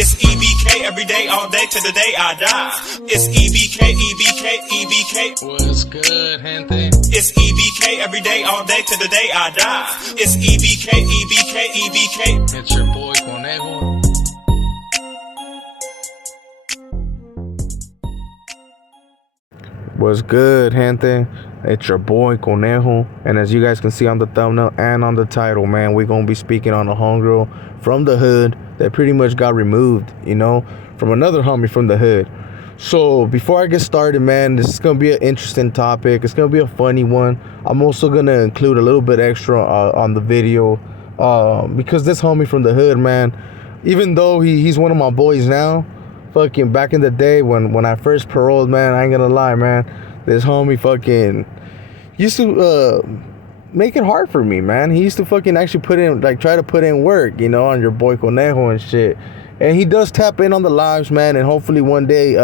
It's E.B.K every day, all day, to the day I die. It's E.B.K, E.B.K, E.B.K. What's good, gente? It's E.B.K every day, all day, to the day I die. It's E.B.K, E.B.K, E.B.K. It's your boy Conejo. What's good, gente? It's your boy Conejo, and as you guys can see on the thumbnail and on the title, man, we're gonna be speaking on a homegirl from the hood that pretty much got removed, from another homie from the hood. So before I get started, man, this is gonna be an interesting topic. It's gonna be a funny one. I'm also gonna include a little bit extra on the video because this homie from the hood, man, even though he's one of my boys now, fucking back in the day when I first paroled, man, I ain't gonna lie, man, this homie fucking used to make it hard for me, man. He used to fucking actually try to put in work, on your boy Conejo and shit. And he does tap in on the lives, man, and hopefully one day,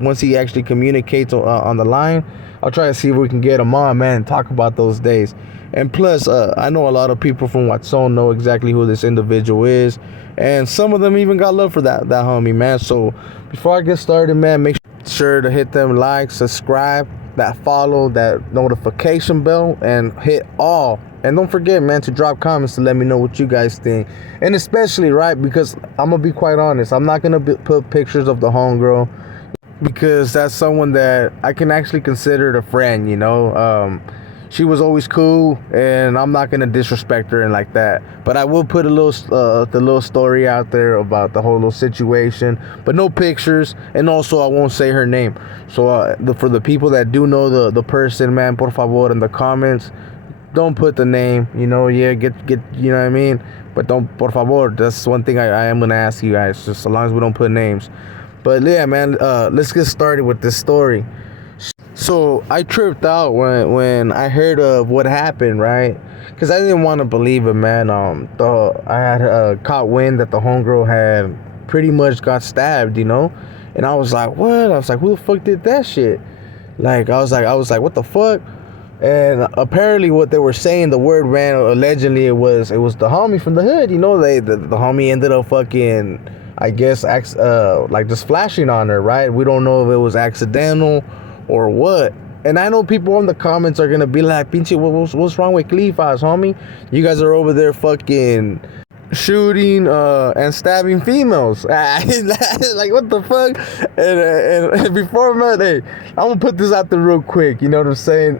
once he actually communicates on the line, I'll try to see if we can get him on, man, and talk about those days. And plus, I know a lot of people from Watson know exactly who this individual is, and some of them even got love for that homie, man. So before I get started, man, make sure to hit them likes, subscribe, that follow, that notification bell, and hit all. And don't forget, man, to drop comments to let me know what you guys think. And especially, right, because I'm gonna be quite honest, I'm not gonna put pictures of the homegirl because that's someone that I can actually consider a friend, she was always cool, and I'm not gonna disrespect her and like that. But I will put the little story out there about the whole little situation, but no pictures, and also I won't say her name. So for the people that do know the person, man, por favor, in the comments, don't put the name. Get you know what I mean. But don't, por favor. That's one thing I am gonna ask you guys, just as long as we don't put names. But yeah, man, let's get started with this story. So I tripped out when I heard of what happened, right? Because I didn't want to believe it, man. I had caught wind that the homegirl had pretty much got stabbed, and I was like, what? I was like, who the fuck did that shit? Like, I was like, what the fuck? And apparently, what they were saying, the word ran, allegedly it was the homie from the hood. The homie ended up fucking, I guess, like just flashing on her, right? We don't know if it was accidental or what. And I know people in the comments are gonna be like, pinche, what's wrong with Cleefas, homie? You guys are over there fucking shooting and stabbing females. Like, what the fuck? And before, man, hey, I'm gonna put this out there real quick. You know what I'm saying?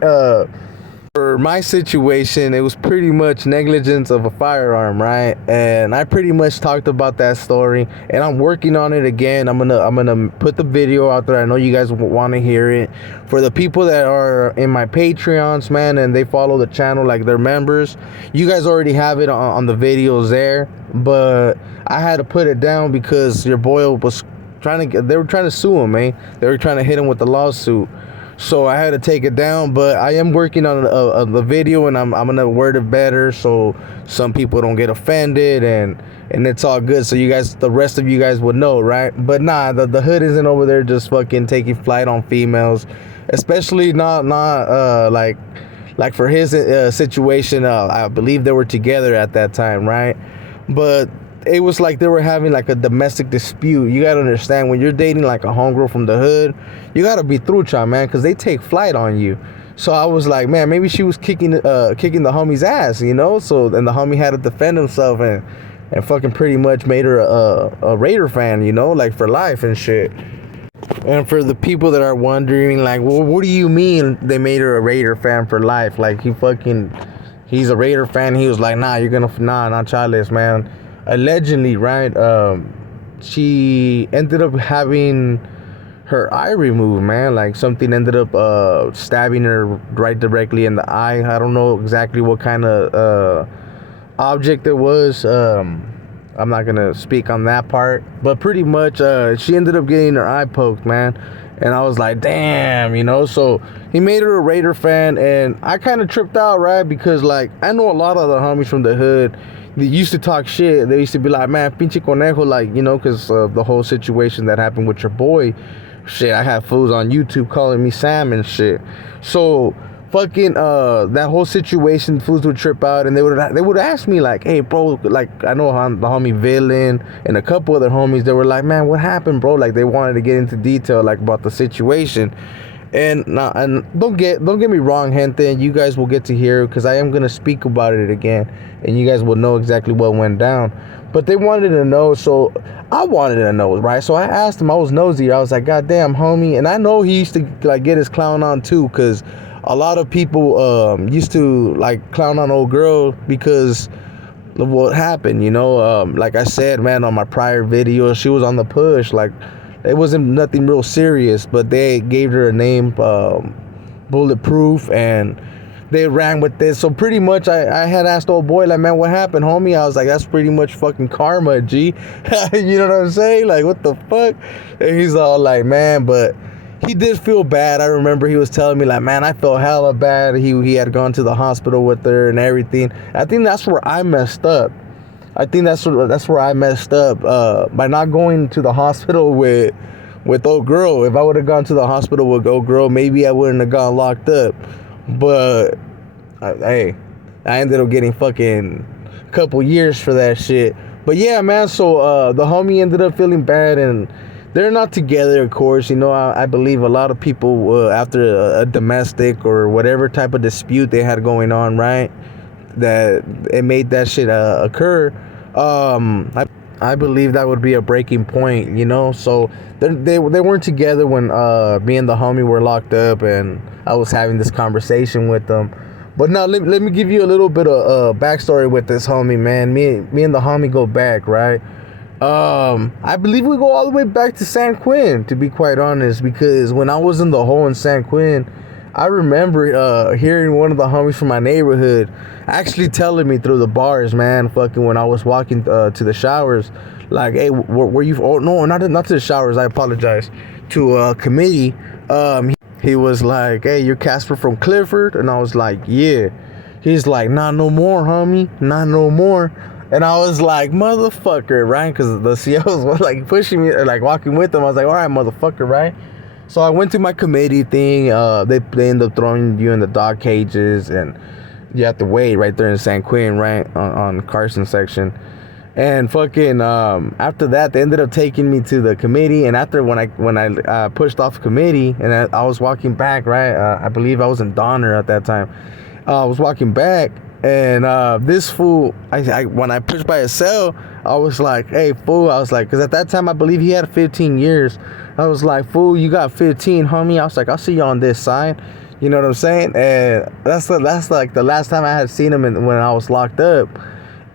For my situation, it was pretty much negligence of a firearm, right? And I pretty much talked about that story, and I'm working on it again. I'm gonna put the video out there. I know you guys want to hear it. For the people that are in my Patreons, man, and they follow the channel like they're members, you guys already have it on the videos there. But I had to put it down because your boy was they were trying to sue him, man. They were trying to hit him with the lawsuit. So I had to take it down, but I am working on the video, and I'm gonna word it better so some people don't get offended, and it's all good. So you guys, the rest of you guys would know, right? But nah, the hood isn't over there just fucking taking flight on females, especially not like for his situation. I believe they were together at that time, right? But it was like they were having like a domestic dispute. You gotta understand, when you're dating like a homegirl from the hood, you gotta be trucha, man, because they take flight on you. So I was like, man, maybe she was kicking the homie's ass, So then the homie had to defend himself and fucking pretty much made her a Raider fan, like for life and shit. And for the people that are wondering, like, well, what do you mean they made her a Raider fan for life? Like, he's a Raider fan. He was like, nah, not chales, man. Allegedly, right, she ended up having her eye removed, man. Like, something ended up stabbing her right directly in the eye. I don't know exactly what kind of object it was. I'm not gonna speak on that part, but pretty much she ended up getting her eye poked, man. And I was like, damn, so he made her a Raider fan, and I kind of tripped out, right? Because, like, I know a lot of the homies from the hood, they used to talk shit. They used to be like, man, pinche Conejo, like, because of the whole situation that happened with your boy. Shit, I have fools on YouTube calling me Sam and shit. So fucking that whole situation, fools would trip out, and they would ask me like, hey bro, like I know the homie Villain and a couple other homies, they were like, man, what happened, bro? Like they wanted to get into detail like about the situation. And don't get me wrong, gente, you guys will get to hear, because I am gonna speak about it again, and you guys will know exactly what went down. But they wanted to know, so I wanted to know, right? So I asked him. I was nosy. I was like, God damn, homie. And I know he used to like get his clown on too, because a lot of people used to like clown on old girl because of what happened, you know. Like I said, man, on my prior video, she was on the push. Like it wasn't nothing real serious, but they gave her a name, Bulletproof, and they ran with this. So pretty much I had asked old boy, like, man, what happened, homie? I was like, that's pretty much fucking karma, G. You know what I'm saying? Like, what the fuck? And he's all like, man, but he did feel bad. I remember he was telling me, like, man, I felt hella bad. He had gone to the hospital with her and everything. I think that's where I messed up. I think that's where I messed up, by not going to the hospital with old girl. If I would have gone to the hospital with old girl, maybe I wouldn't have gone locked up. But I ended up getting fucking a couple years for that shit. But yeah, man, so the homie ended up feeling bad, and they're not together, of course. You know, I believe a lot of people, after a domestic or whatever type of dispute they had going on, right, that it made that shit occur. I believe that would be a breaking point, you know. So they weren't together when me and the homie were locked up, and I was having this conversation with them. But now let me give you a little bit of backstory with this homie, man. Me and the homie go back, right? I believe we go all the way back to San Quinn, to be quite honest, because when I was in the hole in San Quinn, I remember hearing one of the homies from my neighborhood actually telling me through the bars, man, fucking when I was walking to the showers, like, hey, were you? Oh no, not to the showers. I apologize. To a committee. He was like, hey, you're Casper from Clifford, and I was like, yeah. He's like, not no more, homie, not no more. And I was like, motherfucker, right? Because the COs were like pushing me, or like walking with them. I was like, all right, motherfucker, right? So I went to my committee thing. They end up throwing you in the dog cages, and you have to wait right there in San Quinn, right, on Carson section. And fucking after that, they ended up taking me to the committee. And after when I pushed off committee, and I was walking back, right, I believe I was in Donner at that time. I was walking back, and this fool, I when I pushed by his cell, I was like, hey, fool. I was like, because at that time I believe he had 15 years. I was like, fool, you got 15, homie. I was like, I'll see you on this side. You know what I'm saying? And that's like the last time I had seen him when I was locked up.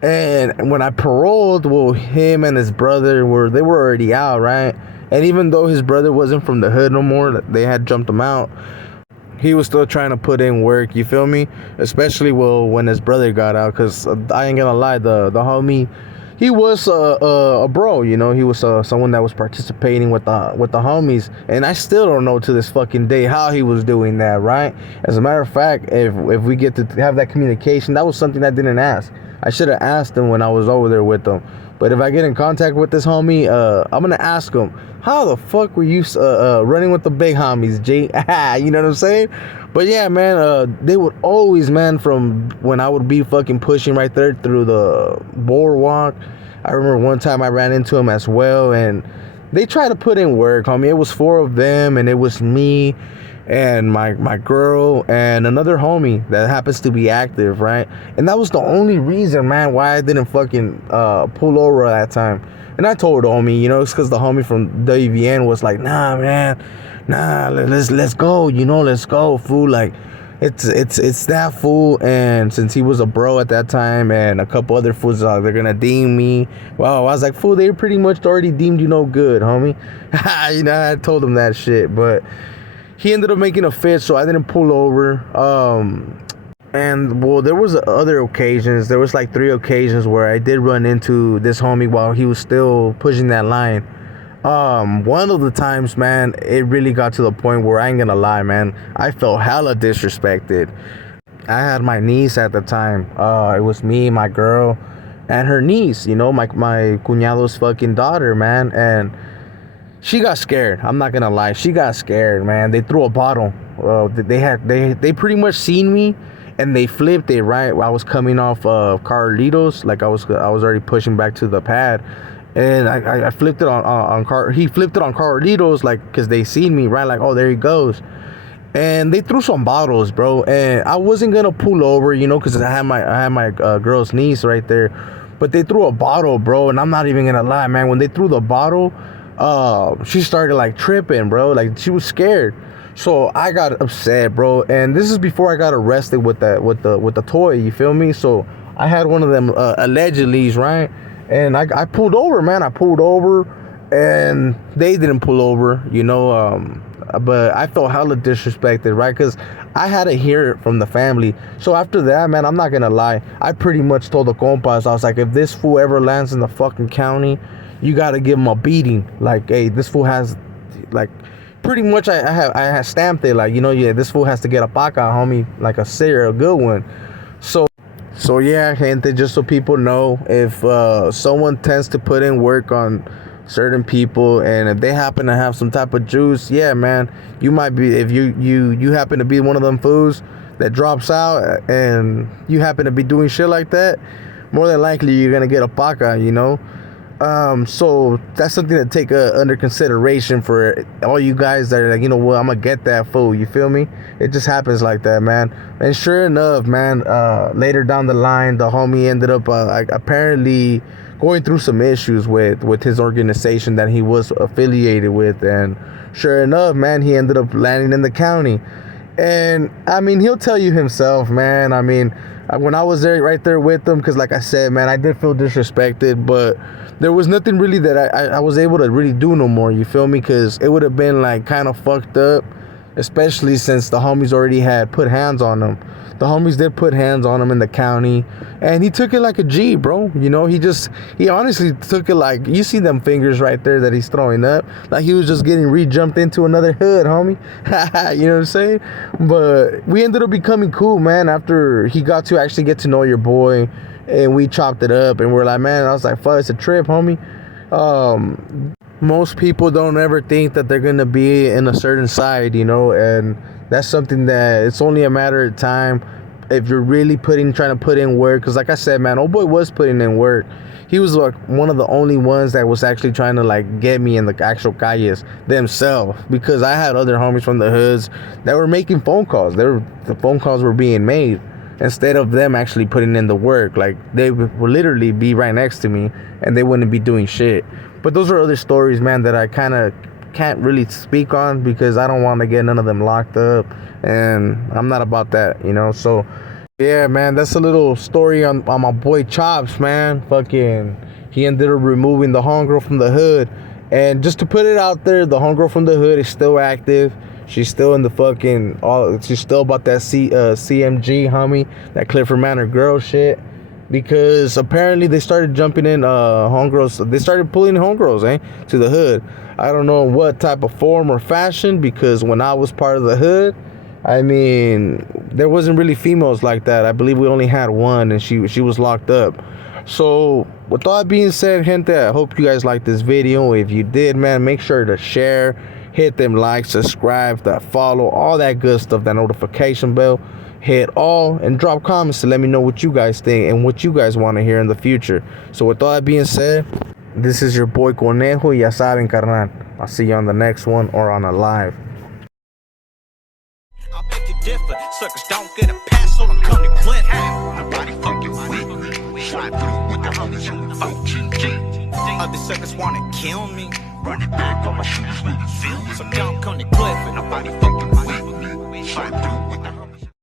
And when I paroled, well, him and his brother were already out, right? And even though his brother wasn't from the hood no more, they had jumped him out, he was still trying to put in work, you feel me? Especially, well, when his brother got out, because I ain't gonna lie, the homie, he was a bro, you know. He was someone that was participating with the homies, and I still don't know to this fucking day how he was doing that, right? As a matter of fact, if we get to have that communication, that was something I didn't ask. I should have asked him when I was over there with him. But if I get in contact with this homie, I'm gonna ask him, how the fuck were you running with the big homies, G? You know what I'm saying? But yeah, man, they would always, man, from when I would be fucking pushing right there through the boardwalk. I remember one time I ran into him as well, and they tried to put in work, homie. It was 4 of them, and it was me and my girl and another homie that happens to be active, right? And that was the only reason, man, why I didn't fucking pull over at that time. And I told homie, you know, it's because the homie from WVN was like, nah, man, nah, let's go, you know, let's go, fool. Like, it's that fool. And since he was a bro at that time, and a couple other fools, they're gonna deem me. Well, I was like, fool, they pretty much already deemed you no good, homie. You know, I told him that shit, but he ended up making a fit, so I didn't pull over. And well, there was other occasions. There was like 3 occasions where I did run into this homie while he was still pushing that line. One of the times, man, it really got to the point where I ain't gonna lie, man, I felt hella disrespected. I had my niece at the time. It was me, my girl, and her niece, you know, my cuñado's fucking daughter, man. And she got scared. I'm not gonna lie. She got scared, man. They threw a bottle They pretty much seen me, and they flipped it right. I was coming off of Carlitos, like I was already pushing back to the pad, and I flipped it on Car. He flipped it on Carlitos, like, because they seen me right, like, oh, there he goes. And they threw some bottles, bro. And I wasn't gonna pull over, you know, because I had my girl's niece right there. But they threw a bottle, bro. And I'm not even gonna lie, man. When they threw the bottle, she started like tripping, bro. Like she was scared. So I got upset, bro. And this is before I got arrested with the toy. You feel me? So I had one of them allegedly's, right? And I pulled over, man. I pulled over, and they didn't pull over, you know. But I felt hella disrespected, right? Because I had to hear it from the family. So after that, man, I'm not gonna lie, I pretty much told the compas, I was like, if this fool ever lands in the fucking county, you gotta give him a beating. Like, hey, this fool has, like, pretty much I have stamped it, like, you know, yeah, this fool has to get a paca, homie, like a good one. So yeah, gente, just so people know, if someone tends to put in work on certain people, and if they happen to have some type of juice, yeah, man, you might be, if you happen to be one of them fools that drops out and you happen to be doing shit like that, more than likely you're gonna get a paca, you know. So that's something to take under consideration for all you guys that are like, you know what, I'm gonna get that fool, you feel me? It just happens like that, man. And sure enough, man, later down the line, the homie ended up apparently going through some issues with his organization that he was affiliated with, and sure enough, man, he ended up landing in the county. And I mean, he'll tell you himself, man. I mean, when I was there, right there with him, because like I said, man, I did feel disrespected, but there was nothing really that I was able to really do no more, you feel me? Because it would have been like kind of fucked up, especially since the homies already had put hands on him. The homies did put hands on him in the county, and he took it like a G, bro. You know, he honestly took it like, you see them fingers right there that he's throwing up, like he was just getting re-jumped into another hood, homie. You know what I'm saying? But we ended up becoming cool, man, after he got to actually get to know your boy, and we chopped it up, and we're like, man, I was like, fuck, it's a trip, homie. Most people don't ever think that they're gonna be in a certain side, you know, and that's something that it's only a matter of time if you're really trying to put in work. Because like I said, man, old boy was putting in work. He was like one of the only ones that was actually trying to like get me in the actual calles themselves, because I had other homies from the hoods that were making phone calls. The phone calls were being made instead of them actually putting in the work. Like, they would literally be right next to me and they wouldn't be doing shit. But those are other stories, man, that I kind of can't really speak on, because I don't want to get none of them locked up, and I'm not about that, you know. So yeah, man, that's a little story on my boy Chops, man. Fucking, he ended up removing the homegirl from the hood. And just to put it out there, the homegirl from the hood is still active. She's still in the fucking, she's still about that CMG, homie, that Clifford Manor girl shit. Because apparently they started jumping in homegirls. They started pulling homegirls, to the hood. I don't know in what type of form or fashion, because when I was part of the hood, I mean, there wasn't really females like that. I believe we only had one, and she was locked up. So with all that being said, gente, I hope you guys liked this video. If you did, man, make sure to share, hit them likes, subscribe, that follow, all that good stuff, that notification bell. Hit all, and drop comments to let me know what you guys think and what you guys want to hear in the future. So with all that being said, this is your boy Conejo. Ya saben, carnal. I'll see you on the next one or on a live. I beg to differ. Suckers don't get a pass, so I'm coming to Clint. Nobody fucking with me. Slide through with the homies on the OGG. Other suckers wanna kill me. Running back on my shoes with the film. So don't come to Clifford. Nobody fucking with me.